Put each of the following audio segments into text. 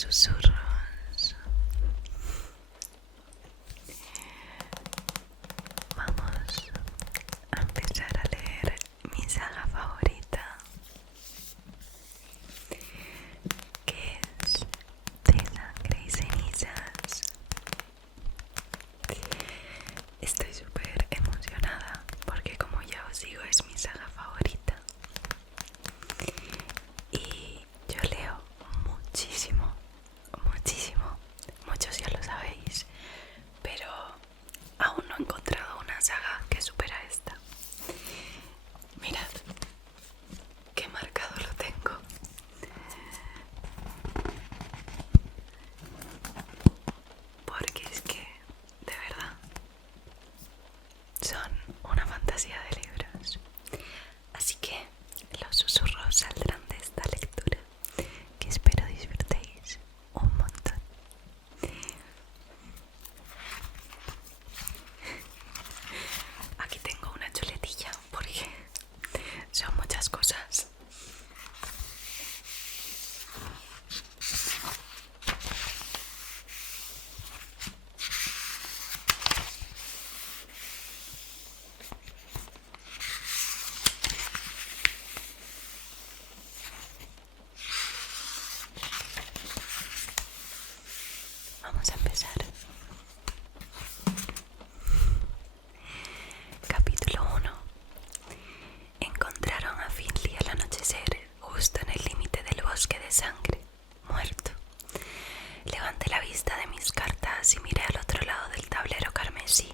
susurros. Vamos a empezar a leer mi saga favorita, que es De Sangre y Cenizas. Estoy súper emocionada porque, como ya os digo, es mi saga favorita y yo leo muchísimo, muchísimo. Muchos ya lo sabéis, pero aún no he encontrado una saga que supera esta. Mirad qué marcado lo tengo. Porque es que, de verdad, son una fantasía de libros. Así que los susurros saldrán de esta lectura, que espero disfrutéis un montón. Aquí tengo una chuletilla porque son muchas cosas. Vamos a empezar. Capítulo 1. Encontraron a Finley al anochecer, justo en el límite del bosque de sangre, muerto. Levanté la vista de mis cartas y miré al otro lado del tablero carmesí,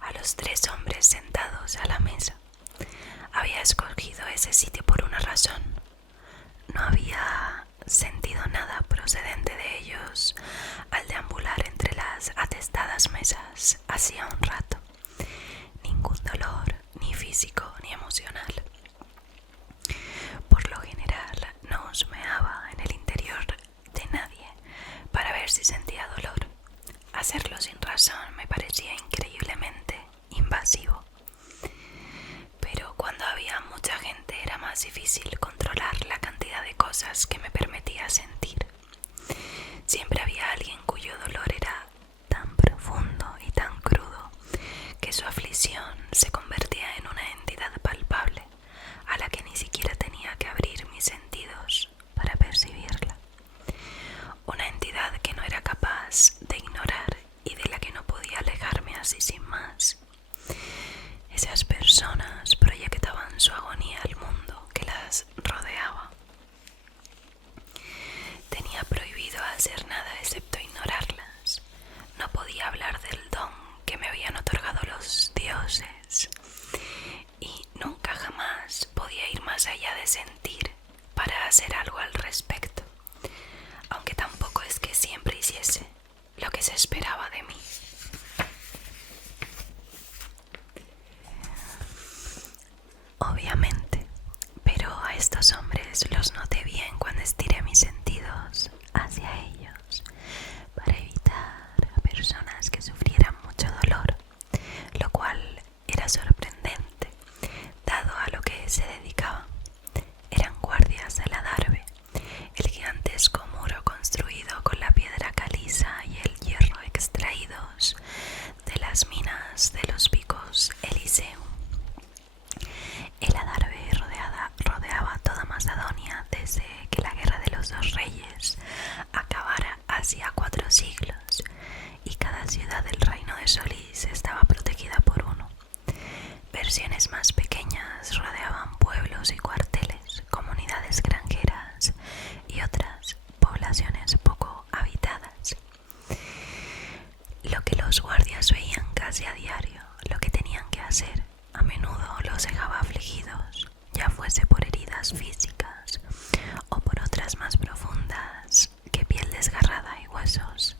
a los 3 hombres sentados a la mesa. Había escogido ese sitio por una razón. No había sentido nada procedente de ellos al deambular entre las atestadas mesas hacía un rato. Ningún dolor, ni físico ni emocional. Por lo general no husmeaba en el interior de nadie para ver si sentía dolor. Hacerlo sin razón me parecía increíblemente invasivo. Pero cuando había mucha gente era más difícil controlar la cantidad de cosas que me permitía sentir. Siempre había alguien cuyo dolor era tan profundo y tan crudo que su aflicción se convertía en una entidad palpable a la que ni siquiera tenía que abrir mis sentidos para percibirla. Una entidad que no era capaz de ignorar y de la que no podía alejarme así sin más. Esas personas proyectaban su agonía al mundo que las rodeaba. Tenía prohibido hacer nada excepto ignorarlas. No podía hablar del don que me habían otorgado los dioses y nunca jamás podía ir más allá de sentir para hacer algo al respecto, aunque tampoco es que siempre hiciese lo que se esperaba de mí. Obviamente, pero a estos hombres los noté bien cuando estiré mis sentidos hacia ellos para evitar a personas que sufrieran mucho dolor, lo cual era sorprendente, dado a lo que se dedicaban. Eran guardias del Adarve, el gigantesco muro construido con la piedra caliza y el hierro extraídos de las minas de los picos Elysium. El Adarve rodeaba toda Macedonia desde que la guerra de los 2 reyes acabara hacía 4 siglos, y cada ciudad del reino de Solís estaba protegida por uno. Versiones más pequeñas rodeaban pueblos y cuarteles, comunidades granjeras y otras poblaciones poco habitadas. Lo que los guardias veían casi a diario, lo que tenían que hacer, a menudo los dejaba afligidos, ya fuese por heridas físicas o por otras más profundas que piel desgarrada y huesos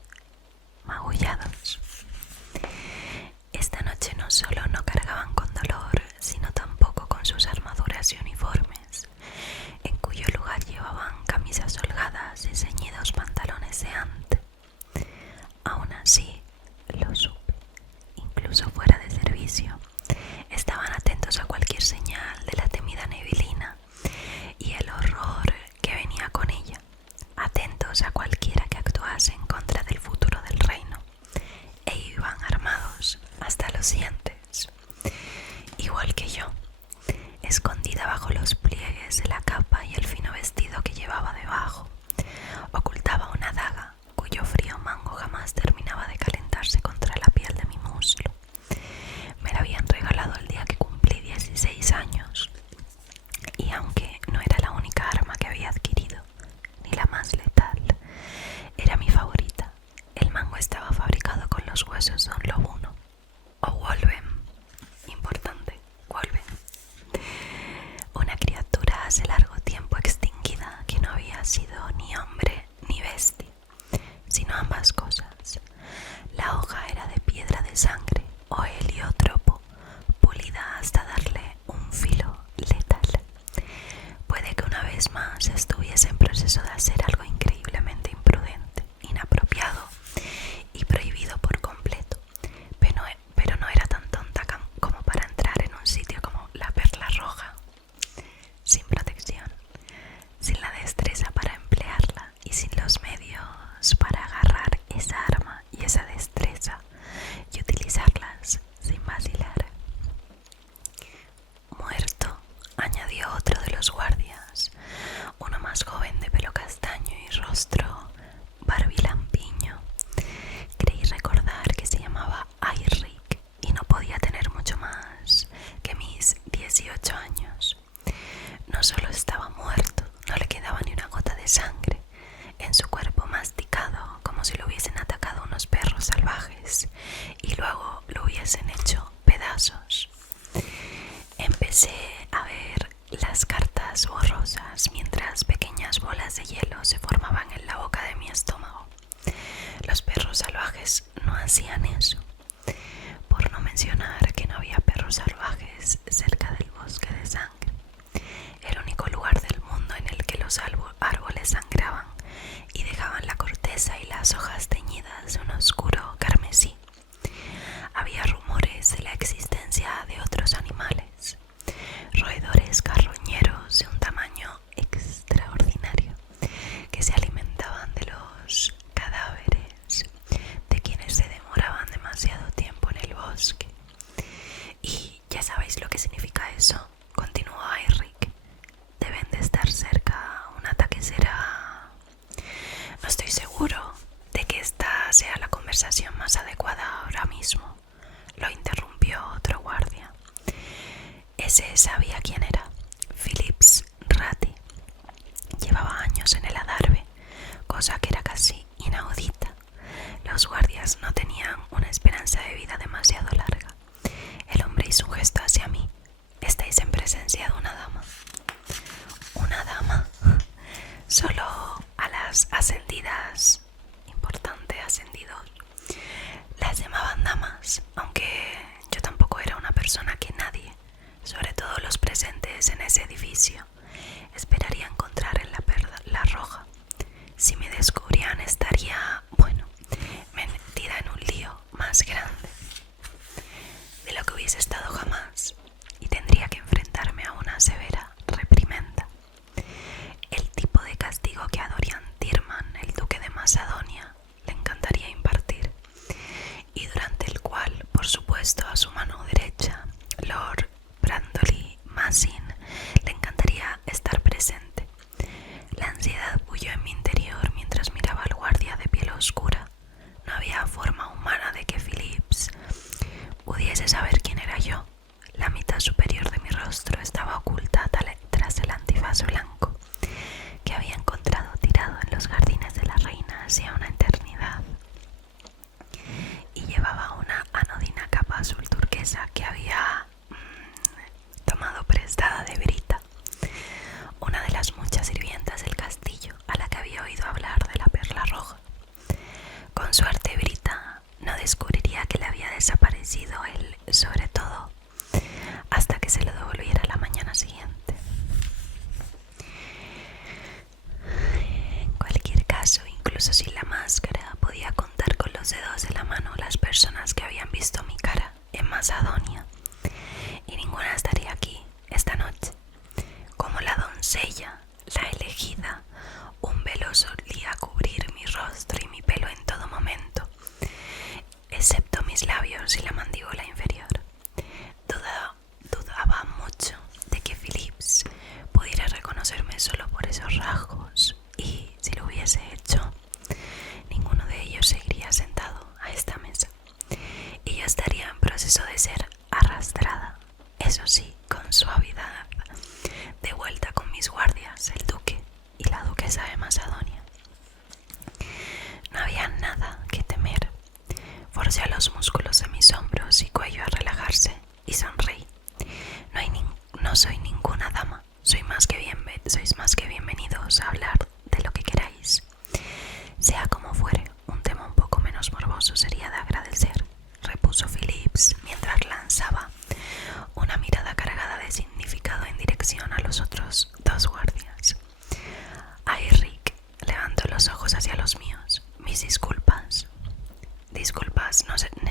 magullados. Esta noche no solo no cargaban con dolor, sino tampoco con sus armaduras y uniformes, en cuyo lugar llevaban camisas holgadas y ceñidos pantalones de ante. Aún así, lo supe, incluso fuera de servicio. Estaban atentos a cualquier señal de la temida neblina y el horror que venía con ella, atentos a cualquiera que además estuviese en proceso de hacer algo increíblemente imprudente, inapropiado y prohibido por completo, pero no era tan tonta como para entrar en un sitio como la Perla Roja, sin protección, sin la destreza para emplearla y sin los medios para agarrar esa arma y esa destreza y utilizarlas sin vacilar. Muerto, añadió otro de los guardias, uno más joven de pelo castaño y rostro barbilampiño. Creí recordar que se llamaba Airic y no podía tener mucho más que mis 18 años. No solo estaba muerto, no le quedaba ni una gota de sangre en su cuerpo, masticado como si lo hubiesen atacado unos perros salvajes y luego lo hubiesen hecho pedazos. Empecé a ver las cartas borrosas mientras pequeñas bolas de hielo se formaban en la boca de mi estómago. Los perros salvajes no hacían eso, por no mencionar que no había perros salvajes cerca del bosque de sangre, el único lugar del mundo en el que los árboles sangraban y dejaban la corteza y las hojas teñidas de un oscuro carmesí. Había rumores de la existencia de otros animales, roedores carroñeros de un tamaño extraordinario, que se alimentaban de los cadáveres de quienes se demoraban demasiado tiempo en el bosque. Y ya sabéis lo que significa eso, continuó Eric. Deben de estar cerca, un ataque será... No estoy seguro de que esta sea la conversación más adecuada ahora mismo, lo interrumpió otro guardia. Ese sabía quién era, Phillips Ratty. Llevaba años en el adarve, cosa que era casi inaudita. Los guardias no tenían una esperanza de vida demasiado larga. El hombre hizo un gesto hacia mí. Estáis en presencia de una dama. ¿Una dama? Solo a las ascendidas, importante ascendidos, las llamaban damas, aunque yo tampoco era una persona que nadie, sobre todo los presentes en ese edificio, esperaría encontrar en la Perla Roja. Si me descubrían estaría, bueno, metida en un lío más grande de lo que hubiese estado jamás y tendría que enfrentarme a una severa reprimenda. El tipo de castigo que a Dorian Tyrman, el duque de Macedonia, le encantaría impartir y durante el cual, por supuesto, a su mano derecha, Lord Brandoley Masin, le encantaría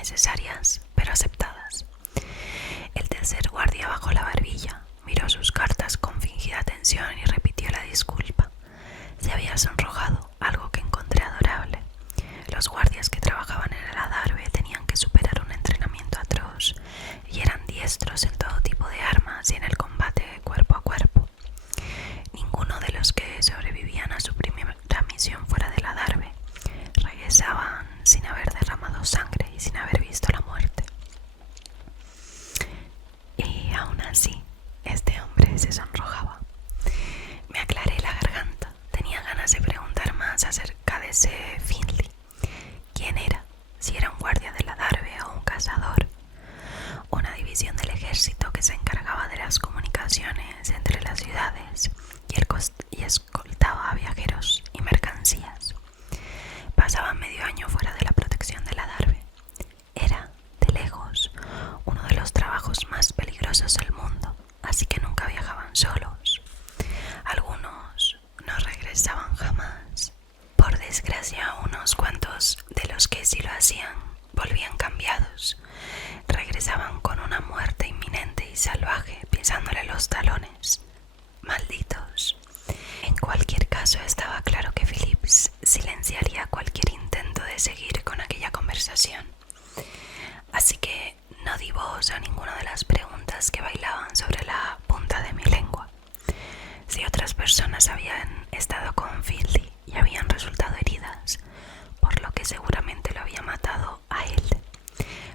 innecesarias, pero aceptadas. El tercer guardia bajó la barbilla, miró sus cartas con fingida atención y repitió la disculpa. Se había sonrojado, algo que encontré adorable. Los guardias que trabajaban en el adarve tenían que superar un entrenamiento atroz y eran diestros en todo tipo de armas y en el combate cuerpo a cuerpo. Ninguno de los que sobrevivían a su primera misión fuera del adarve regresaban sin haber derramado sangre y sin haber visto la muerte. Y aún así, este hombre se sonrojaba. Me aclaré la garganta. Tenía ganas de preguntar más acerca de ese Finley. ¿Quién era? Si era un guardia del adarve o un cazador. Una división del ejército que se encargaba de las comunicaciones entre las ciudades y escoltaba a viajeros y mercancías. Pasaba medio año fuera de la protección del adarve. Era, de lejos, uno de los trabajos más peligrosos del mundo, así que nunca viajaban solos. Algunos no regresaban jamás. Por desgracia, unos cuantos de los que sí lo hacían volvían cambiados. Regresaban con una muerte inminente y salvaje pisándole los talones. Malditos. En cualquier caso, estaba claro que Phillips silenciaría cualquier intento de seguir con aquella conversación. Así que no di voz a ninguna de las preguntas que bailaban sobre la punta de mi lengua. Si otras personas habían estado con Finley y habían resultado heridas, por lo que seguramente lo había matado a él,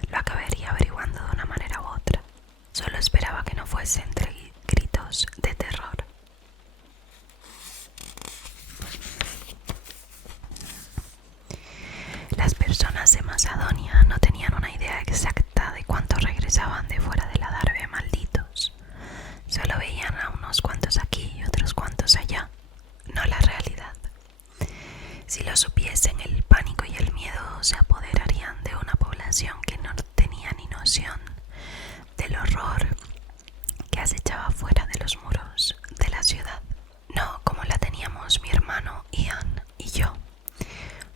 lo acabaría averiguando de una manera u otra. Solo esperaba que no fuese entre gritos de terror. Las personas de Macedonia no tenían una idea exacta de cuántos regresaban de fuera del adarve malditos. Solo veían a unos cuantos aquí y otros cuantos allá, no la realidad. Si lo supiesen, el pánico y el miedo se apoderarían de una población que no tenía ni noción del horror que acechaba fuera de los muros de la ciudad. No como la teníamos mi hermano Ian y yo.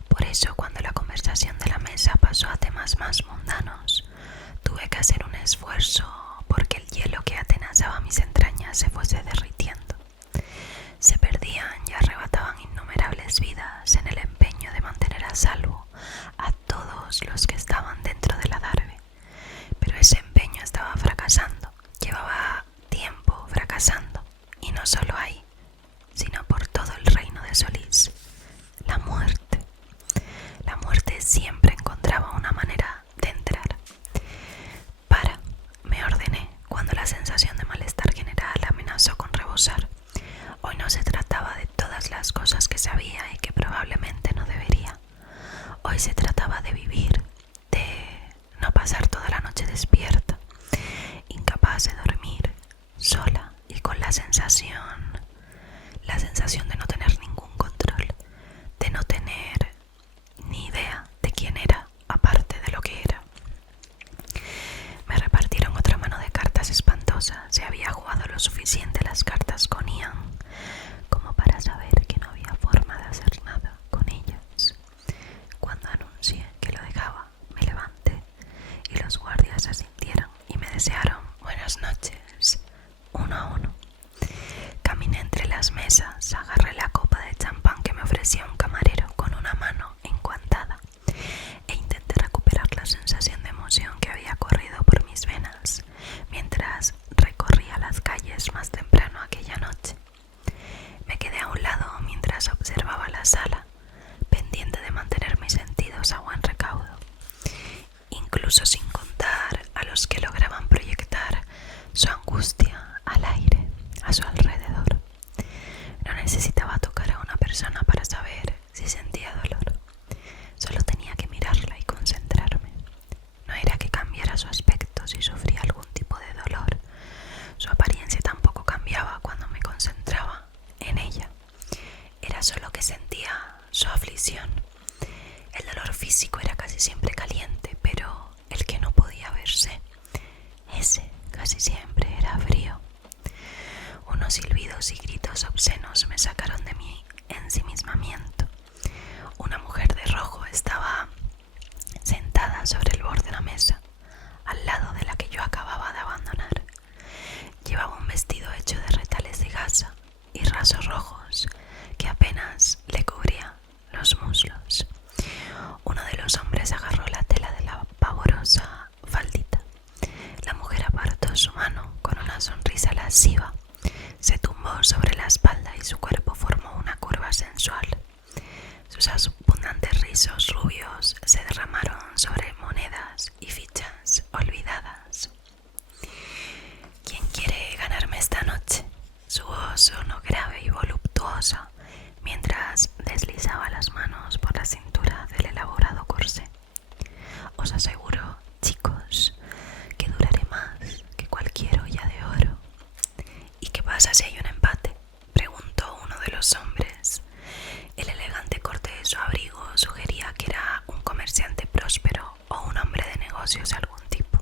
Por eso, cuando la conversación de la mesa pasó a temas más mundanos, tuve que hacer un esfuerzo porque el hielo que atenazaba mis entrañas se fuese derritiendo. Se perdían y arrebataban innumerables vidas en el empeño de mantener a salvo a todos los que estaban dentro del adarve. Pero ese empeño estaba fracasando, llevaba tiempo fracasando, y no solo ahí, sino por todo el reino de Solís. La muerte siempre encontraba una manera de entrar. Me ordené cuando la sensación de malestar general amenazó con rebosar. Hoy no se trataba de todas las cosas que sabía y que probablemente no debería. Hoy se trataba de vivir, de no pasar toda la noche despierta, incapaz de dormir, sola y con la sensación de no tener ningún control, de no tener ni idea de quién era, aparte de lo que era. Me repartieron otra mano de cartas espantosa. Se había jugado lo suficiente las cartas con Ian como para saber que no había forma de hacer nada con ellas. Cuando anuncié que lo dejaba, me levanté y los guardias asintieron y me desearon buenas noches, uno a uno. Caminé entre las mesas, agarré la copa de champán que me ofrecía un camarero con una mano enguantada e intenté recuperar la sensación de emoción que había corrido por mis venas mientras recorría las calles más temprano aquella noche. Me quedé a un lado mientras observaba la sala, pendiente de mantener mis sentidos a buen recaudo, incluso sin contar a los que lograban proyectar su angustia al aire a su alrededor. No necesitaba tocar a una persona para saber si sentía dolor. Solo tenía que mirarla y concentrarme. No era que cambiara su aspecto si sufría algún tipo de dolor. Su apariencia tampoco cambiaba cuando me concentraba en ella. Era solo que sentía su aflicción. El dolor físico era casi siempre caliente, pero el que no podía verse, ese casi siempre era frío. Unos silbidos y gritos obscenos me sacaron de mi ensimismamiento. Una mujer de rojo estaba sentada sobre el borde de la mesa sus abundantes rizos rubios se derramaron sobre monedas y fichas olvidadas. ¿Quién quiere ganarme esta noche? Su voz sonó grave y voluptuosa mientras deslizaba las manos por la cintura del elaborado corsé. Os aseguro, chicos, que duraré más que cualquier olla de oro. ¿Y qué pasa si hay un empate?, preguntó uno de los hombres. El elegante corte de su abrigo sugería que era un comerciante próspero o un hombre de negocios de algún tipo.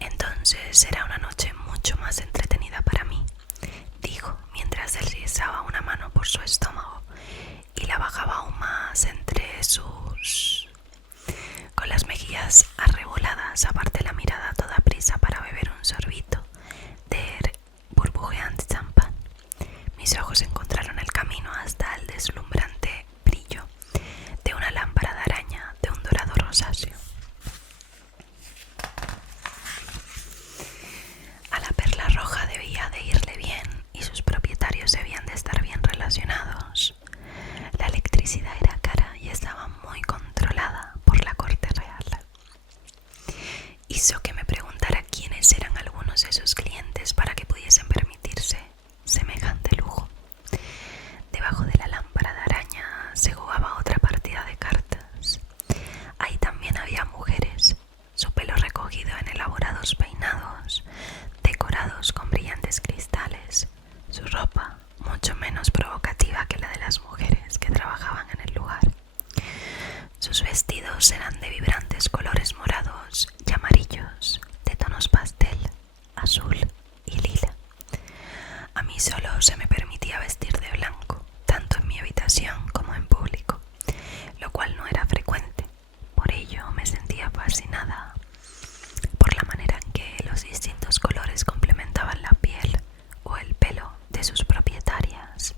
Entonces será una noche mucho más entretenida para mí, dijo mientras deslizaba una mano por su estómago y la bajaba aún más entre sus... Con las mejillas arreboladas aparté la mirada a toda prisa para beber un sorbito de burbujeante champán. Mis ojos encontraron el camino hasta el deslumbrante brillo de una lámpara de araña de un dorado rosáceo. A la perla roja debía de irle bien y sus propietarios debían de estar bien relacionados. La electricidad era cara y estaba muy controlada por la corte real. Hizo que me preguntara quiénes eran algunos de sus clientes para que pudiesen permitirse semejante lujo. Debajo de la lámpara de araña se jugaba otra partida de cartas. Ahí también había mujeres, su pelo recogido en elaborados peinados, decorados con brillantes cristales, su ropa mucho menos provocativa que la de las mujeres que trabajaban en el lugar. Sus vestidos eran de vibrantes colores morados y amarillos, de tonos pastel, azul y lila. A mí solo se me permitía vestir de blanco, tanto en mi habitación como en público, lo cual no era frecuente. Por ello me sentía fascinada por la manera en que los distintos colores complementaban la piel o el pelo de sus propietarias.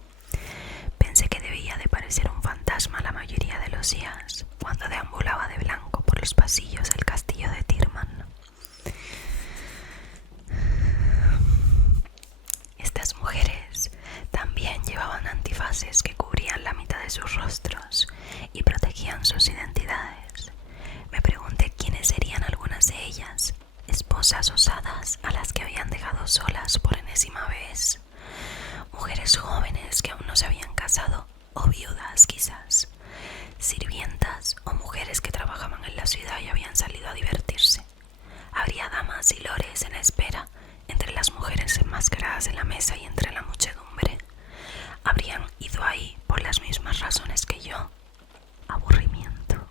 Pensé que debía de parecer un fantasma la mayoría de los días cuando deambulaba de blanco por los pasillos del castillo de Tirman. Estas mujeres también llevaban antifaces que cubrían la mitad de sus rostros y protegían sus identidades. Me pregunté quiénes serían algunas de ellas, esposas osadas a las que habían dejado solas por enésima vez, mujeres jóvenes que aún no se habían casado o viudas quizás, sirvientas o mujeres que trabajaban en la ciudad y habían salido a divertirse. Habría damas y lores en espera entre las mujeres enmascaradas en la mesa y entre la muchedumbre. Habrían ido ahí por las mismas razones que yo: aburrimiento,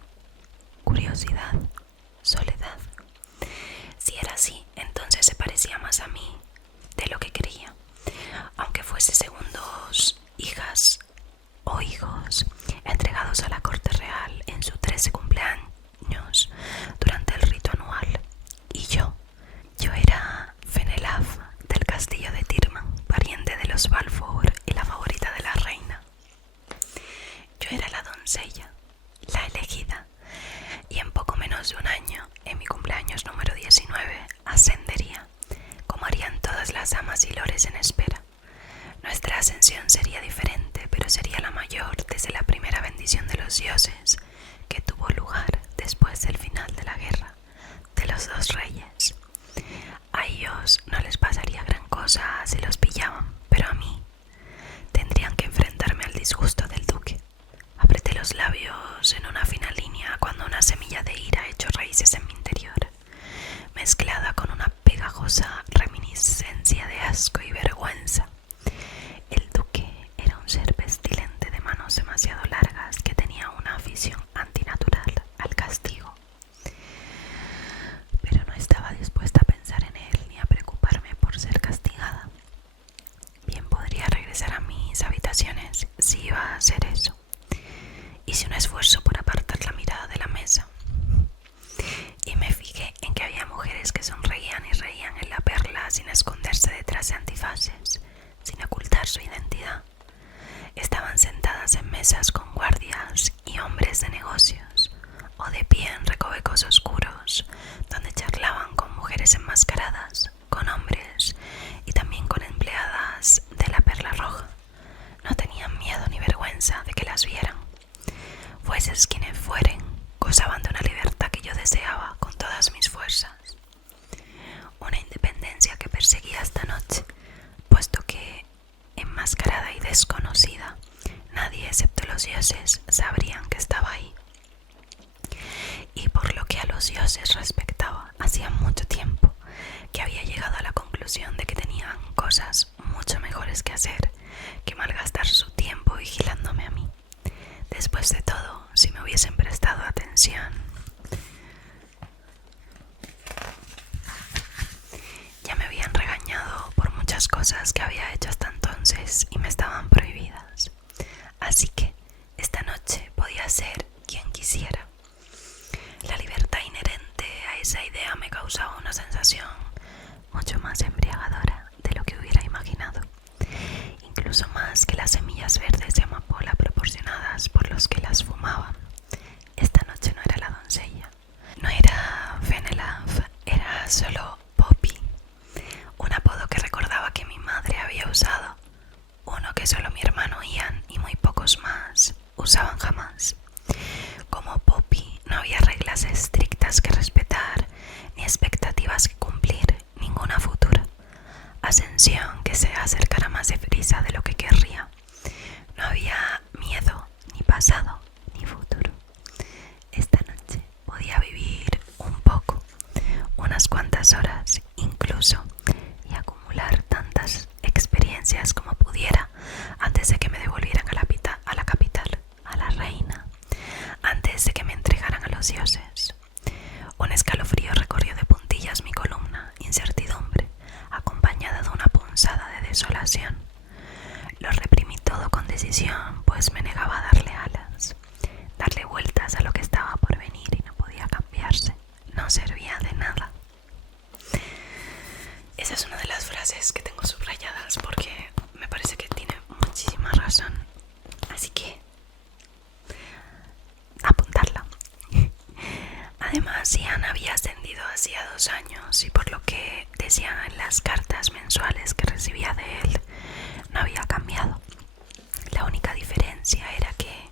curiosidad, soledad. Si era así, entonces se parecía más a mí de lo que creía, aunque fuese segundos hijas o hijos entregados a la corte real en su 13 cumpleaños durante el rito anual. Y yo era Fenelaf del castillo de Tirman, pariente de los Balfour y la favorita de la reina. Yo era la doncella, la elegida, y en poco menos de un año, en mi cumpleaños número 19, ascendería, como harían todas las damas y lores en espera. Nuestra ascensión sería diferente, pero sería la mayor desde la primera bendición de los dioses que tuvo lugar después del final de la guerra de los dos reyes. A ellos no les pasaría gran cosa si los pillaban, pero a mí tendrían que enfrentarme al disgusto del duque. Apreté los labios en una fina línea cuando una semilla de ira echó raíces en mi interior, mezclada con una pegajosa reminiscencia de asco y vergüenza. El duque era un ser pestilente de manos demasiado largas que tenía una afición antinatural al castigo. Pero no estaba dispuesta a pensar en él ni a preocuparme por ser castigada. Bien podría regresar a mis habitaciones si iba a hacer eso. Hice un esfuerzo por apartar la mirada de la mesa y me fijé en que había mujeres que sonreían y reían en la perla sin esconderse detrás de antifaces, sin ocultar su identidad. Estaban sentadas en mesas con guardias y hombres de negocios, o de pie en recovecos oscuros, donde charlaban con mujeres enmascaradas, con hombres y también con empleadas de la perla roja. No tenían miedo ni vergüenza de que las vieran. fueses quienes fueren, gozaban de una libertad que yo deseaba con todas mis fuerzas. Una independencia que perseguía esta noche, puesto que, enmascarada y desconocida, nadie excepto los dioses sabrían que estaba ahí. Y por lo que a los dioses respectaba, hacía mucho tiempo que había llegado a la conclusión de que tenían cosas mucho mejores que hacer que malgastar su tiempo vigilándome a mí. Después de todo, si me hubiesen prestado atención, ya me habían regañado por muchas cosas que había hecho hasta entonces y me estaban prohibidas. Así que esta noche podía ser quien quisiera. La libertad inherente a esa idea me causaba una sensación mucho más embriagadora de lo que hubiera imaginado, incluso más que las semillas verdes de amapola proporcionadas por los que las fumaban. Esta noche no era la doncella, no era Fenelaf, era solo Poppy, un apodo que recordaba que mi madre había usado, uno que solo mi hermano Ian y muy pocos más usaban jamás. Como Poppy no había reglas estrictas que respetar, ni expectativas que cumplir, ninguna futura. Ascensión que se acercara más deprisa de lo que querría. No había miedo, ni pasado, ni futuro. Esta noche podía vivir un poco, unas cuantas horas incluso, y acumular tantas experiencias como pudiera antes de que me devolvieran a la capital, a la reina, antes de que me entregaran a los dioses. Un escalofrío recorrió de puntillas mi columna, incertidumbre, acompañada de una punzada de desolación. Lo reprimí todo con decisión, pues me negaba a darle alas, darle vueltas a lo que estaba por venir y no podía cambiarse, no servía de nada. Esa es una de las frases que tengo subrayadas porque me parece que tiene muchísima razón, así que apuntarla. Además, Ian había ascendido hacía 2 años y por lo que decían en las cartas mensuales que recibía de él, no había cambiado. La única diferencia era que,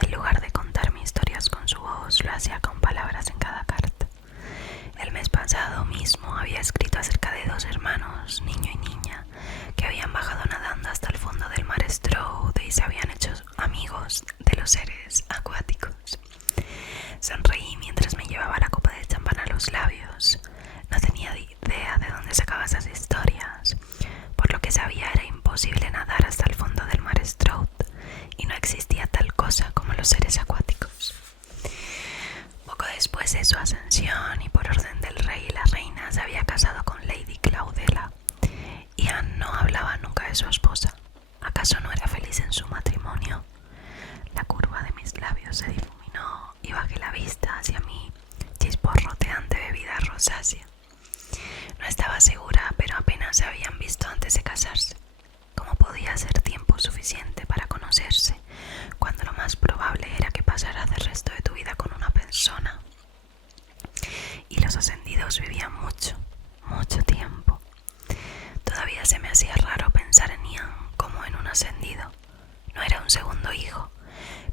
en lugar de contarme historias con su voz, lo hacía con palabras en cada carta. El mes pasado mismo había escrito acerca de 2 hermanos, niño y niña, que habían bajado nadando hasta el fondo del mar Stroud y se habían hecho amigos de los seres acuáticos. Sonreí mientras me llevaba la copa de champán a los labios. No tenía idea de dónde sacaba esas historias. Por lo que sabía era imposible nadar hasta el fondo del mar Stroud y no existía tal cosa como los seres acuáticos. Poco después de su ascensión y por orden del rey y la reina se había casado con Lady Claudela. Ian no hablaba nunca de su esposa. ¿Acaso no era feliz en su matrimonio? La curva de mis labios se difuminó y bajé la vista hacia mi chisporroteante bebida rosácea. No estaba segura, pero apenas se habían visto antes de casarse. ¿Cómo podía ser tiempo suficiente para conocerse, cuando lo más probable era que pasaras el resto de tu vida con una persona? Y los ascendidos vivían mucho, mucho tiempo. Todavía se me hacía raro pensar en Ian como en un ascendido. No era un segundo hijo,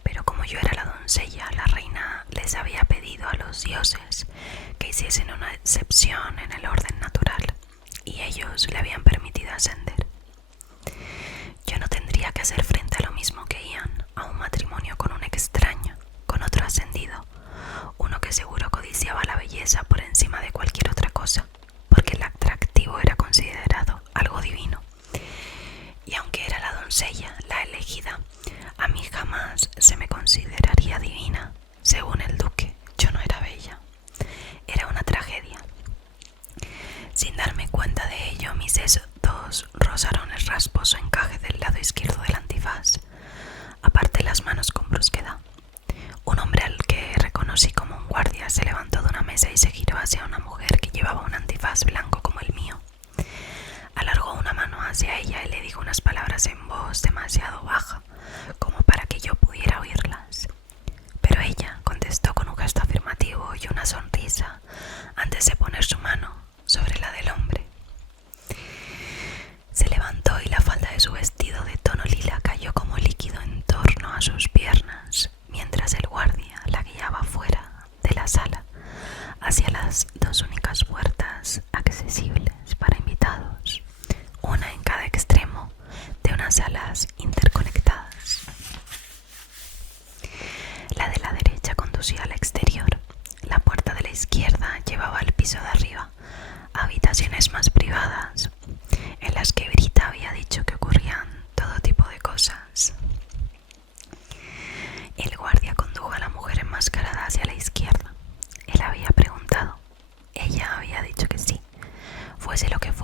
pero como yo era la doncella, la reina les había pedido a los dioses que hiciesen una excepción en el orden natural, y ellos le habían permitido ascender. Yo no tendría que hacer frente a lo mismo que Ian, a un matrimonio con un extraño, con otro ascendido, uno que seguro codiciaba la belleza por encima de cualquier otra cosa, porque el atractivo era considerado algo divino. Y aunque era la doncella, la elegida, a mí jamás se me consideraría divina. Según el duque, yo no era bella. Era una tragedia. Sin darme cuenta de ello, mis dedos rozaron el rasposo encaje del lado izquierdo del antifaz. Aparté las manos con brusquedad. Un hombre al que reconocí como un guardia se levantó de una mesa y se giró hacia una mujer que llevaba un antifaz blanco como el mío. Alargó una mano hacia ella y le dijo unas palabras en voz demasiado baja como para que yo pudiera oírlas.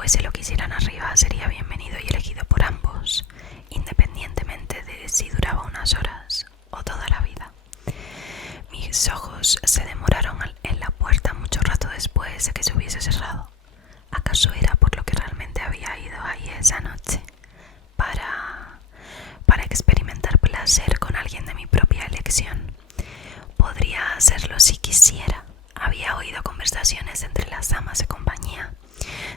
fuese lo que hicieran arriba, sería bienvenido y elegido por ambos, independientemente de si duraba unas horas o toda la vida. Mis ojos se demoraron en la puerta mucho rato después de que se hubiese cerrado. ¿Acaso era por lo que realmente había ido ahí esa noche? Para experimentar placer con alguien de mi propia elección. Podría hacerlo si quisiera. Había oído conversaciones entre las damas de compañía,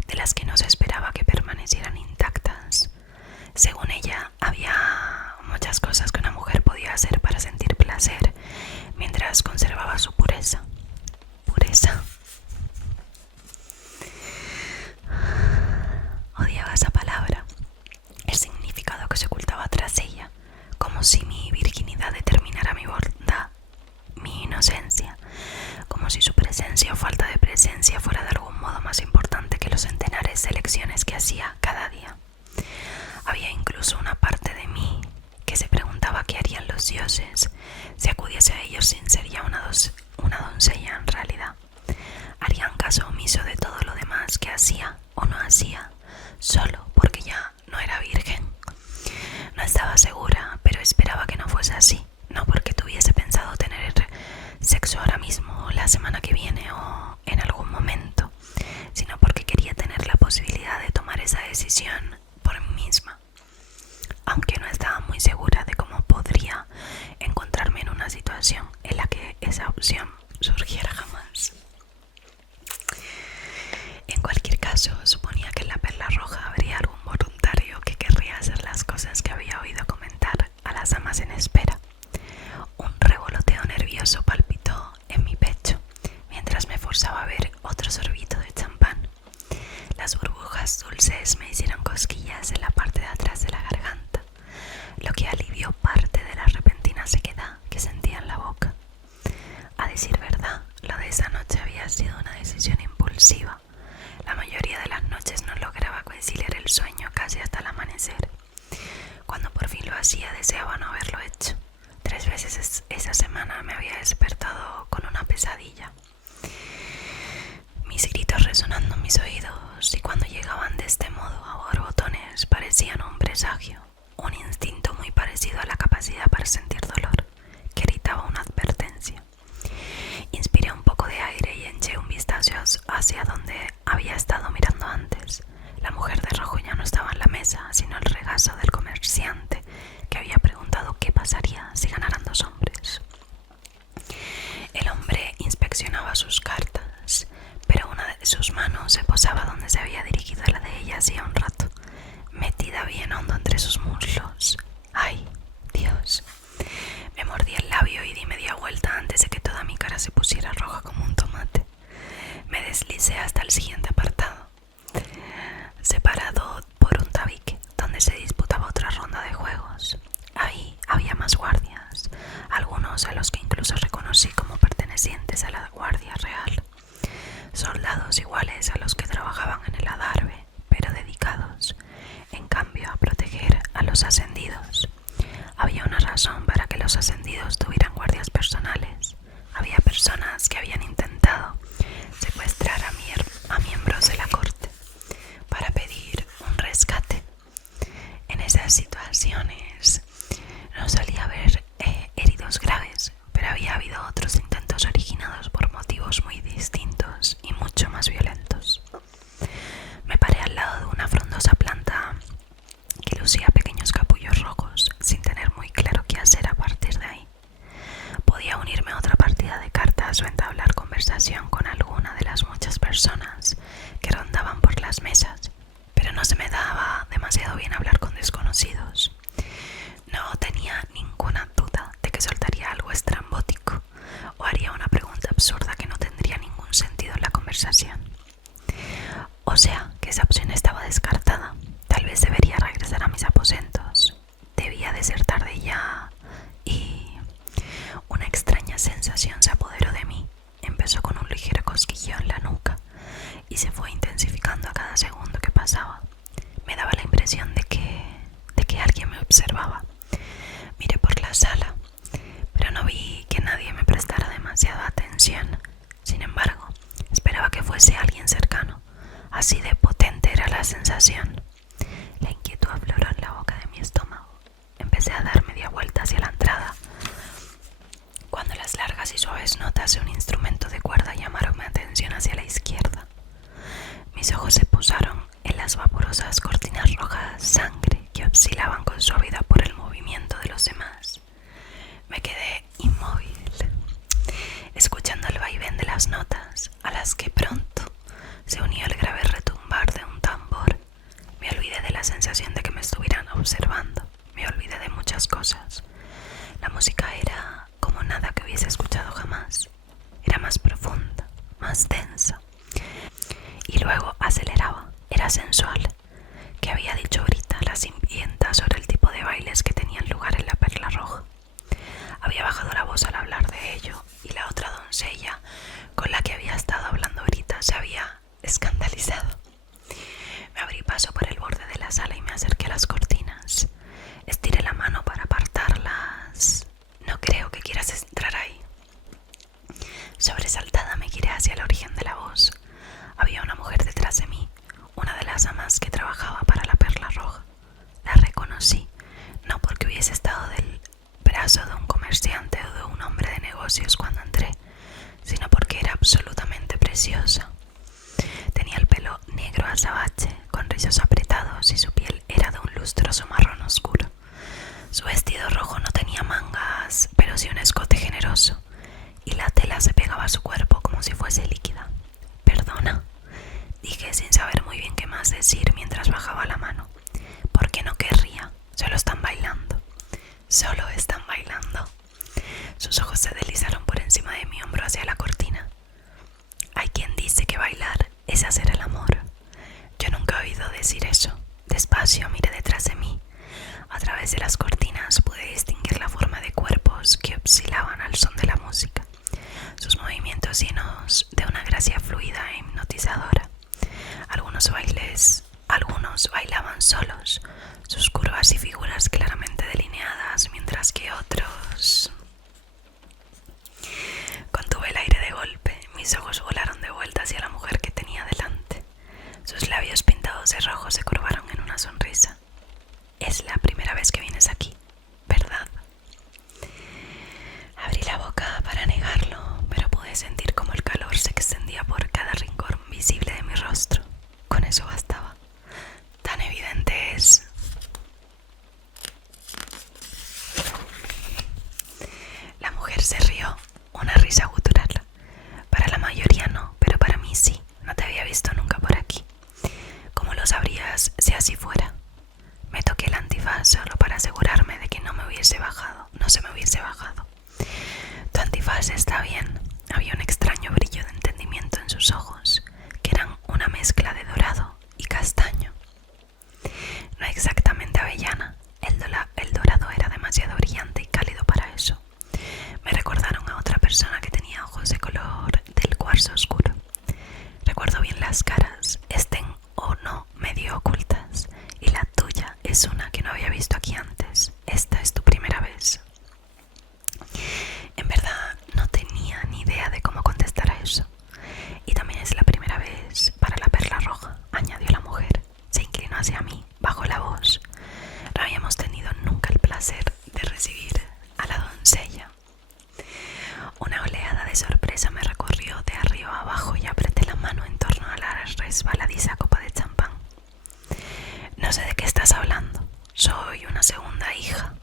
de las que no se esperaba que permanecieran intactas. Según ella, había muchas cosas que una mujer podía hacer para sentir placer mientras conservaba su pureza. Pureza. Odiaba esa palabra, el significado que se ocultaba tras ella, como si mi virginidad determinara mi bondad, mi inocencia, como si su presencia o falta de presencia fuera de algún modo más importante que los centenares de elecciones que hacía cada día. Había incluso una parte de mí que se preguntaba qué harían los dioses si acudiese a ellos sin ser ya una doncella en realidad. ¿Harían caso omiso de todo lo demás que hacía o no hacía, solo porque ya no era virgen? No estaba segura, pero esperaba que no fuese así, no porque tuviese pensado tener sexo ahora mismo, la semana que viene o en algún momento, sino porque quería tener la posibilidad de tomar esa decisión por mí misma, aunque no estaba muy segura de cómo podría encontrarme en una situación en la que esa opción surgiera jamás. En cualquier caso, suponía que en la Perla Roja habría algún voluntario que querría hacer las cosas que había oído comentar a las damas en espera. Un revoloteo nervioso palpitó en mi pecho mientras me forzaba a beber otro sorbito de champán. Las burbujas dulces me hicieron cosquillas en la parte de atrás de la garganta, lo que alivió parte de la repentina sequedad que sentía en la boca. A decir verdad, lo de esa noche había sido una decisión impulsiva. La mayoría de las noches no lograba conciliar el sueño casi hasta el amanecer. Cuando por fin lo hacía, deseaba no haberlo hecho. 3 veces esa semana me había despertado con una pesadilla, mis gritos resonando en mis oídos, y cuando llegaban de este modo a borbotones parecían un presagio, un instinto muy parecido a la capacidad para sentir dolor, que gritaba una advertencia. Inspiré un poco de aire y eché un vistazo hacia donde había estado mirando antes. La mujer de rojo ya no estaba en la mesa, sino el regazo del comerciante que había preguntado qué pasaría si ganaran 2 hombres. El hombre inspeccionaba sus cartas, pero una de sus manos se posaba donde se había dirigido la de ella hacía un rato, metida bien hondo entre sus muslos. ¡Ay, Dios! Me mordí el labio y di media vuelta antes de que toda mi cara se pusiera roja como un tomate. Me deslicé hasta el siguiente apartado, separado por un tabique, donde se disputaba otra ronda de juegos. Ahí había más guardias, algunos a los que incluso reconocí como pertenecientes a la Guardia Real. Soldados iguales a los que trabajaban en el adarve, pero dedicados, en cambio, a proteger a los ascendidos. Había una razón para que los ascendidos tuvieran guardias personales. Había personas que habían intentado secuestrar a miembros de la corte para pedir un rescate. En esas situaciones no solía haber heridos graves, pero había habido otros intentos originados por motivos muy distintos y mucho más violentos. Me paré al lado de una frondosa planta que lucía pequeños capullos rojos, sin tener muy claro qué hacer a partir de ahí. Podía unirme a otra partida de cartas o entablar conversación con alguna de las muchas personas que rondaban por las mesas, pero no se me daba demasiado bien hablar con desconocidos. No tenía ninguna duda de que soltaría algo estrambótico o haría una pregunta absurda que no tendría ningún sentido en la conversación. O sea, que esa opción estaba descartada. Tal vez debería regresar a mis aposentos. Debía de ser tarde ya, y una extraña sensación se apoderó de mí. Empezó con un ligero cosquilleo en la nuca y se fue intensificando a cada segundo que pasaba. Me daba la impresión de que alguien me observaba. Miré por la sala, pero no vi que nadie me prestara demasiada atención. Sin embargo, esperaba que fuese alguien cercano. Así de potente era la sensación. La inquietud afloró en la boca de mi estómago. Empecé a dar media vuelta hacia la entrada, cuando las largas y suaves notas de un instrumento de cuerda llamaron mi atención hacia la izquierda. Mis ojos se posaron en las vaporosas cortinas rojas sangre que oscilaban con suavidad por el movimiento de los demás. Me quedé inmóvil, escuchando el vaivén de las notas, a las que pronto se unió el grave retumbar de un tambor. Me olvidé de la sensación de que me estuvieran observando. Me olvidé de muchas cosas. La música era como nada que hubiese escuchado jamás. Era más profunda, más densa. Y luego aceleraba. Era sensual. ¿Qué había dicho Brita, la sirvienta, sobre el tipo de bailes que tenían lugar en la Perla Roja? Había bajado la voz al hablar de ello, y la otra doncella con la que había estado hablando Brita se había escandalizado. Me abrí paso por el borde de la sala y me acerqué a las cortinas. Estiré la mano para apartarlas. No creo que quieras entrar ahí. Sobresaltada me giré hacia el origen de la voz. Había una mujer detrás de mí, una de las amas que trabajaba para la Perla Roja. La reconocí, no porque hubiese estado del brazo de un comerciante o de un hombre de negocios cuando entré, sino porque era absolutamente preciosa. Tenía el pelo negro azabache, con rizos apretados, y su piel era de un lustroso marrón oscuro. Su vestido rojo no tenía mangas, pero sí un escote generoso, y la tela se pegaba a su cuerpo como si fuese líquida. «Perdona», dije sin saber muy bien qué más decir mientras bajaba la mano. «¿Por qué no querría? Solo están bailando». «Solo están bailando». Sus ojos se deslizaron por encima de mi hombro hacia la cortina. «Hay quien dice que bailar es hacer el amor». Yo nunca he oído decir eso. Despacio miré detrás de mí. A través de las cortinas pude distinguir la forma de cuerpos que oscilaban al son de la música, sus movimientos llenos de una gracia fluida e hipnotizadora. Algunos bailaban solos, sus curvas y figuras claramente delineadas, mientras que otros... Contuve el aire de golpe, mis ojos volaron de vuelta hacia la mujer que tenía delante. Sus labios pintados de rojo se curvaron en una sonrisa. «Es la primera vez que vienes aquí, ¿verdad?». Abrí la boca para negarlo, pero pude sentir cómo el calor se extendía por cada rincón visible de mi rostro. Con eso bastaba. Tan evidente es. La mujer se rió, una risa gutural. «Para la mayoría no, pero para mí sí. No te había visto nunca por aquí. ¿Cómo lo sabrías si así fuera?». Me toqué el antifaz solo para asegurarme de que no se me hubiese bajado. «Tu antifaz está bien». Había un extraño brillo de entendimiento en sus ojos, que eran una mezcla de dorado y castaño. No exactamente avellana. El dorado era demasiado brillante y cálido para eso. Me recordaron a otra persona que tenía ojos de color del cuarzo oscuro. Recuerdo bien las caras, estén o no medio ocultas, y la tuya es una que no había visto aquí antes. Esta es tu primera vez. En verdad no tenía ni idea de cómo contestar a eso. «Y también es la primera vez para la Perla Roja», añadió la mujer. Se inclinó hacia mí, bajó la voz. No habíamos tenido nunca el placer de recibir a la doncella. Una oleada de sorpresa me recorrió de arriba a abajo y apreté la mano en torno a la resbaladiza copa de champán. «No sé de qué estás hablando. Soy una segunda hija».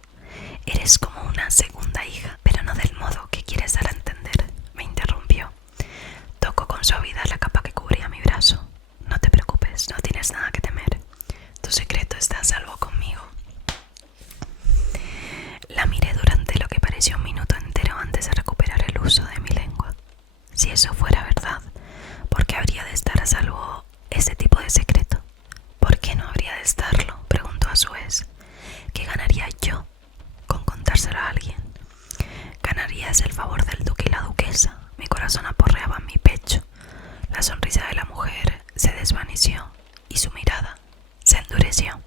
«Eres como una segunda hija, pero no del modo que quieres dar a entender», me interrumpió. Tocó con suavidad la capa que cubría mi brazo. «No te preocupes, no tienes nada que temer. Tu secreto está a salvo conmigo». La miré durante lo que pareció un minuto entero antes de recuperar el uso de mi lengua. Si eso fuera verdad, ¿por qué habría de estar a salvo ese tipo de secreto? ¿Por qué no habría de estarlo?, preguntó a su vez. ¿Qué ganaría yo con contárselo a alguien? ¿Ganarías el favor del duque y la duquesa? Mi corazón aporreaba en mi pecho. La sonrisa de la mujer se desvaneció y su mirada se endureció.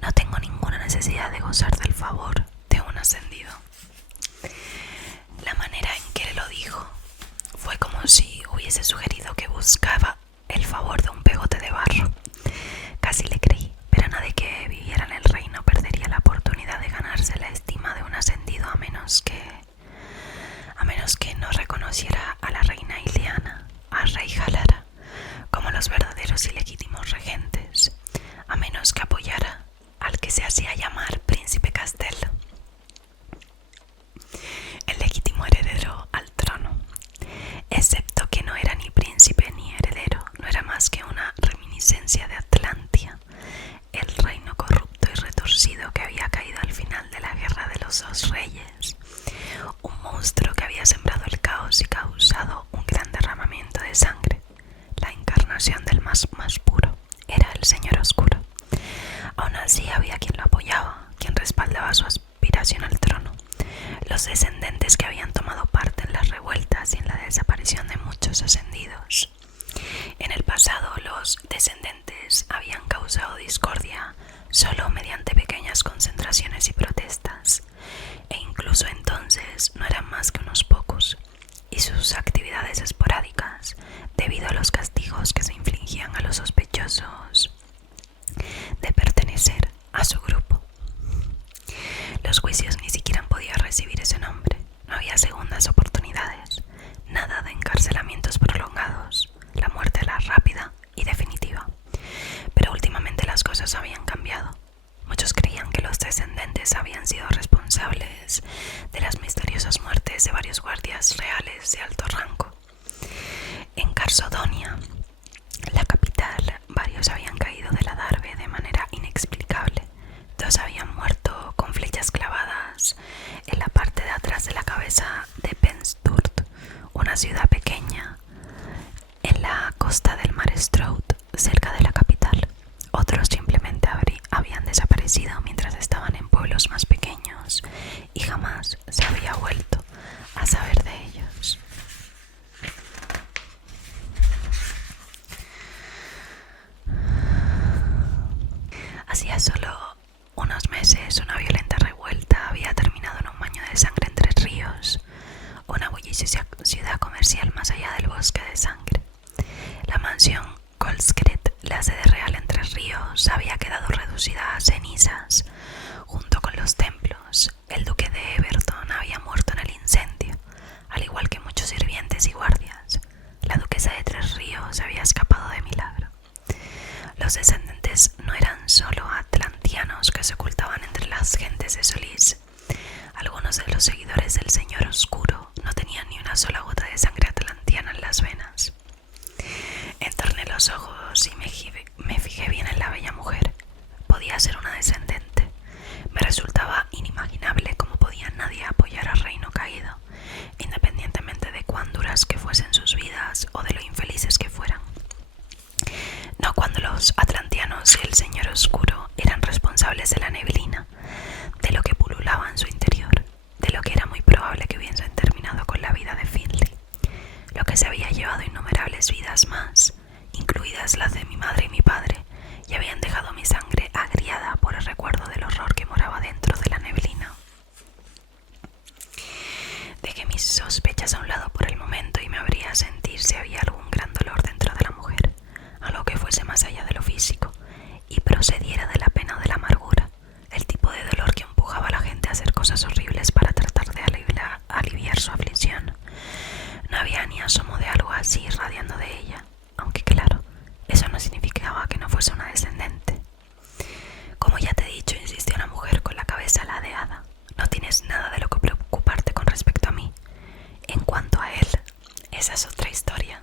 No tengo ninguna necesidad de gozar del favor de un ascendido. La manera en que lo dijo fue como si hubiese sugerido que buscaba el favor de un pegote de barro. monstruo que había sembrado el caos y causado un gran derramamiento de sangre. La encarnación del más puro era el Señor Oscuro. Aún así había quien lo apoyaba, quien respaldaba su aspiración al trono. Los descendentes que habían tomado parte en las revueltas y en la desaparición de muchos ascendidos. En el pasado los descendentes habían causado discordia solo mediante pequeñas concentraciones y protestas, e incluso entonces no eran más que unos pocos, y sus actividades esporádicas debido a los castigos que se infligían a los sospechosos de pertenecer a su grupo. Los juicios ni siquiera podían recibir ese nombre, no había segundas oportunidades, nada de encarcelamientos prolongados, la muerte era rápida y definitiva. Pero últimamente las cosas habían cambiado. Muchos creían que los descendentes habían sido responsables de las misteriosas muertes de varios guardias reales de alto rango. En Carsodonia, la capital, varios habían caído de la Darbe de manera inexplicable. Dos habían muerto con flechas clavadas en la parte de atrás de la cabeza de Pensturt, una ciudad pequeña en la costa del mar Stroud, cerca de la capital. Otros simplemente habían desaparecido mientras estaban en pueblos más pequeños y jamás se había vuelto a saber de ellos. Hacía solo unos meses una violenta revuelta había terminado en un baño de sangre en Tres Ríos, una bulliciosa ciudad comercial más allá del bosque de sangre. La mansión Colskret, la sede real en Tres Ríos, había quedado reducida a cenizas, junto con los templos. El duque de Everton había muerto en el incendio, al igual que muchos sirvientes y guardias. La duquesa de Tres Ríos había escapado de milagro. Los descendentes no eran solo atlantianos que se ocultaban entre las gentes de Solís. Algunos de los seguidores del Señor Oscuro no tenían ni una sola gota de sangre atlantiana en las venas. Entorné los ojos y me fijé bien en la bella mujer. Podía ser una descendente. Me resultaba inimaginable cómo podía nadie apoyar al reino caído, independientemente de cuán duras que fuesen sus vidas o de lo infelices que fueran. No cuando los atlantianos y el Señor Oscuro eran responsables de la neblina, de lo que pululaba en su interior, de lo que era muy probable que hubiesen terminado con la vida de Finley, lo que se había llevado innumerables vidas más, incluidas las de mi madre y mi padre, y habían dejado mi sangre agriada por el recuerdo del horror que moraba dentro de la neblina. Dejé mis sospechas a un lado por el momento y me abría a sentir si había algún gran dolor dentro de la mujer, algo que fuese más allá de lo físico y procediera de la pena o de la amargura, el tipo de dolor que empujaba a la gente a hacer cosas horribles para tratar de aliviar su aflicción. No había ni asomo de algo así irradiando de ella, aunque claro, eso no significaba que no fuese una descendente. Como ya te he dicho, insistió una mujer con la cabeza ladeada, no tienes nada de lo que preocuparte con respecto a mí. En cuanto a él, esa es otra historia.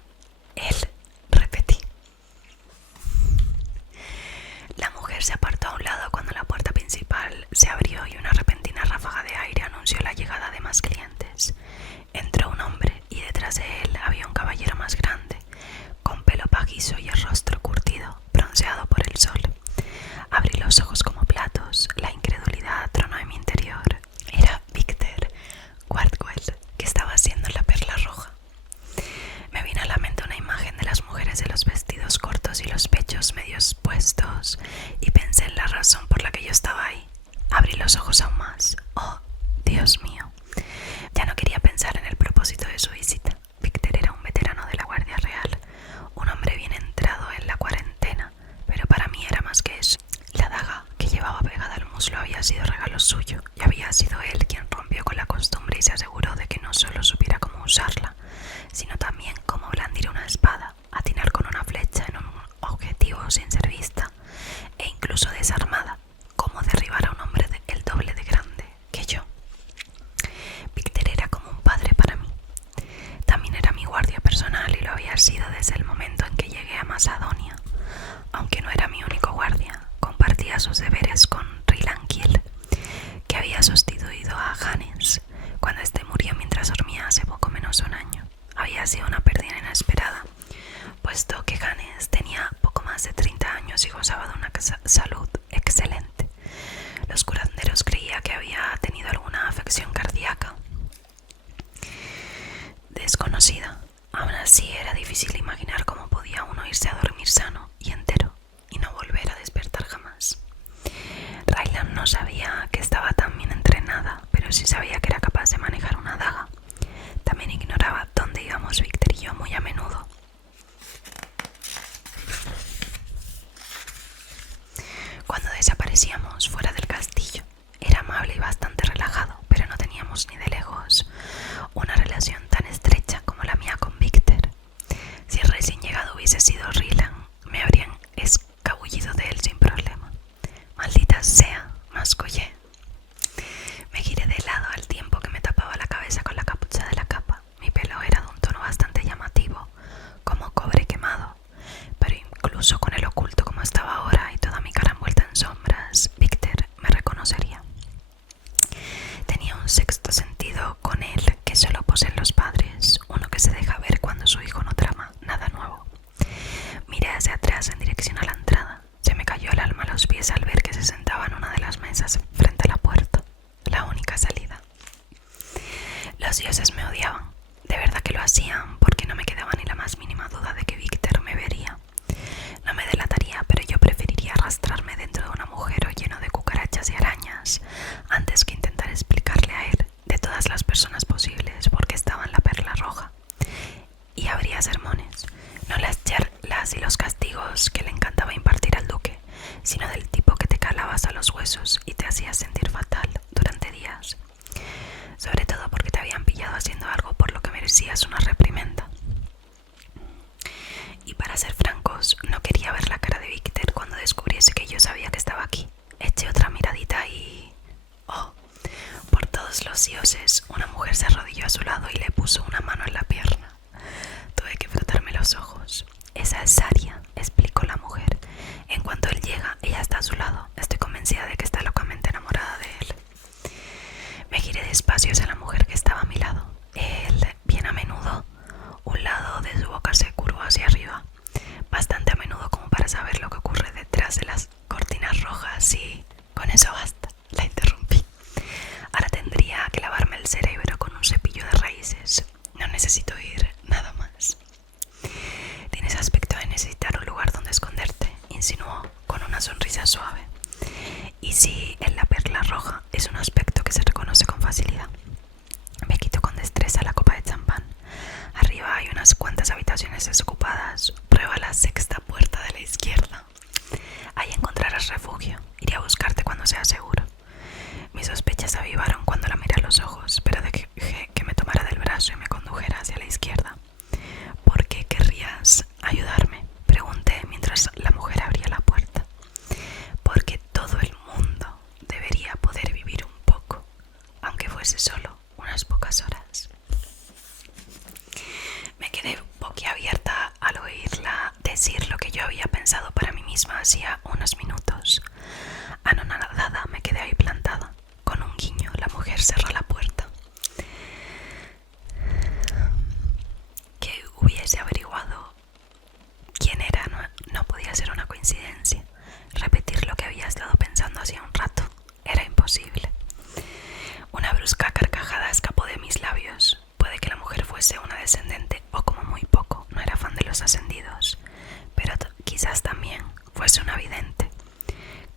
había sido una pérdida inesperada, puesto que Hannes tenía poco más de 30 años y gozaba de una salud excelente. Los curanderos creían que había tenido alguna afección cardíaca desconocida. Aún así, era difícil imaginar cómo podía uno irse a dormir sano y entero y no volver a despertar jamás. Ryland no sabía que estaba tan bien entrenada, pero sí sabía que era capaz de manejar una daga. También ignoraba dónde íbamos Víctor y yo muy a menudo. Cuando desaparecíamos fuera del castillo, era amable y bastante relajado, pero no teníamos ni de lejos una relación tan estrecha como la mía con Víctor. Si el recién llegado hubiese sido Ryland, me habrían escabullido de él sin problema. Maldita sea, mascullé. Me giré de lado al tiempo que me tapaba la cabeza con la capucha de la capa. Mi pelo era de un tono bastante llamativo, como cobre quemado, pero incluso con el oculto como estaba ahora y toda mi cara envuelta en sombras, Víctor me reconocería. Tenía un sexto sentido con él que solo poseen los padres, uno que se deja ver cuando su hijo no trama nada nuevo. Miré hacia atrás en dirección a la entrada. Se me cayó el alma a los pies al ver que se sentaba en una de las mesas frente a la puerta, la única salida. Los dioses me odiaban, de verdad que lo hacían, porque no me quedaba ni la más mínima duda de que Víctor me vería. No me delataría, pero yo preferiría arrastrarme dentro de un agujero lleno de cucarachas y arañas antes que intentar explicarle a él, de todas las personas posibles, por qué estaba en la perla roja. Y habría sermones, no las charlas y los castigos que le encantaba impartir al duque, sino del tipo que te calabas a los huesos y te hacías sentir fatal durante días, sobre todo porque te habían pillado haciendo algo por lo que merecías una reprimenda. Y para ser francos, no quería ver la cara de Víctor cuando descubriese que yo sabía que estaba aquí. Eché otra miradita y... ¡oh! Por todos los dioses, una mujer se arrodilló a su lado y le puso una mano en la pierna. Tuve que frotarme los ojos. Esa es Saria, explicó la mujer. En cuanto él llega, ella está a su lado. Estoy convencida de que está locamente enamorada de él. Me giré despacio hacia la mujer que estaba a mi lado. Él, bien a menudo, un lado de su boca se curvó hacia arriba, bastante a menudo como para saber lo que ocurre detrás de las cortinas rojas y... con eso basta, la interrumpí. Ahora tendría que lavarme el cerebro con un cepillo de raíces. No necesito ir nada más. Tienes aspecto de necesitar un lugar donde esconderte, insinuó con una sonrisa suave. Y si en la perla roja es un aspecto que se reconoce con facilidad. Me quito con destreza la copa de champán. Arriba hay unas cuantas habitaciones desocupadas. Prueba la sexta puerta de la izquierda. Ahí encontrarás refugio. Iré a buscarte cuando sea seguro. Mis sospechas se avivaron cuando la miré a los ojos, pero dejé que me tomara del brazo y me condujera hacia la izquierda. ¿Por qué querrías ayudarme?, pregunté mientras la mujer abría la puerta. Porque todo el mundo debería poder vivir un poco, aunque fuese solo unas pocas horas. Me quedé boquiabierta al oírla decir lo que yo había pensado para mí misma hacía unos minutos. Anonadada me quedé ahí plantada. Con un guiño la mujer cerró la puerta. Que hubiese averiguado quién era no podía ser una coincidencia. Repetir lo que había estado pensando hacía un rato era imposible. Una brusca carcajada escapó de mis labios. Puede que la mujer fuese una descendente o, como muy poco, no era fan de los ascendidos, pero quizás también fuese una vidente.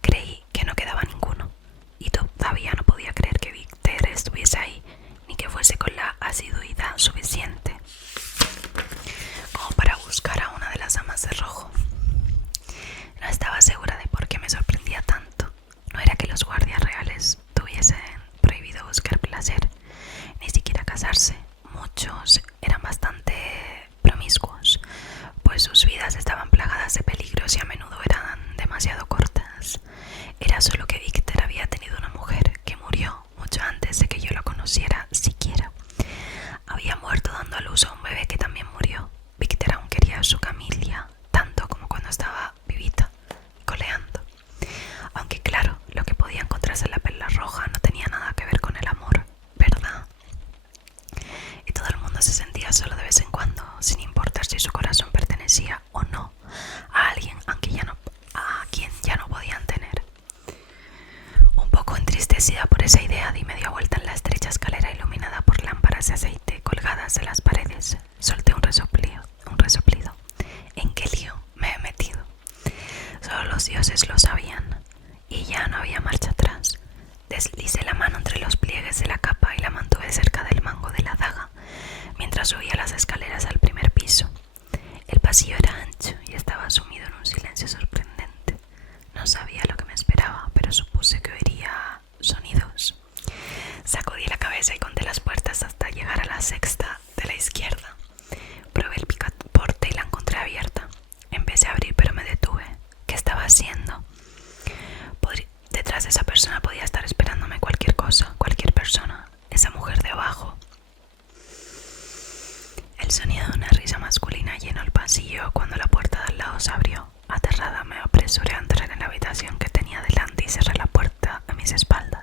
Creí que no quedaba ninguno y todavía no podía creer que Víctor estuviese ahí, ni que fuese con la asiduidad suficiente como para buscar a una de las damas de rojo. No estaba segura de por qué me sorprendía tanto. No era que los guardias reales tuviesen prohibido buscar placer, ni siquiera casarse. Muchos eran bastante promiscuos, pues sus vidas estaban plagadas de peligros y a menudo eran demasiado cortas. Era solo que Víctor había tenido una mujer que murió mucho antes de que yo lo conociera siquiera. Había muerto dando a luz a un bebé que también murió. Víctor aún quería a su familia, tanto como cuando estaba vivita, coleando. Aunque claro, lo que podía encontrarse en la perla roja no tenía nada que ver con el amor, ¿verdad? Y todo el mundo se sentía solo de vez en cuando, si su corazón pertenecía o no a alguien a quien ya no podían tener. Un poco entristecida por esa idea, di media vuelta en la estrecha escalera iluminada por lámparas de aceite colgadas de las paredes. Solté un resoplido. ¿En qué lío me he metido? Solo los dioses lo sabían, y ya no había marcha atrás. Deslicé la mano entre los pliegues de la capa y la mantuve cerca del mango de la daga mientras subía las escaleras al primer piso. El pasillo era ancho y estaba sumido en un silencio sorprendente. No sabía lo que me esperaba, pero supuse que oiría sonidos. Sacudí la cabeza y conté las puertas hasta llegar a la sexta de la izquierda. Probé el picaporte y la encontré abierta. Empecé a abrir, pero me detuve. ¿Qué estaba haciendo? Detrás de esa persona podía estar esperándome cualquier cosa, cualquier persona. Esa mujer de abajo. El sonido de una risa masculina llenó el pasillo cuando la puerta de al lado se abrió. Aterrada me apresuré a entrar en la habitación que tenía delante y cerré la puerta a mis espaldas.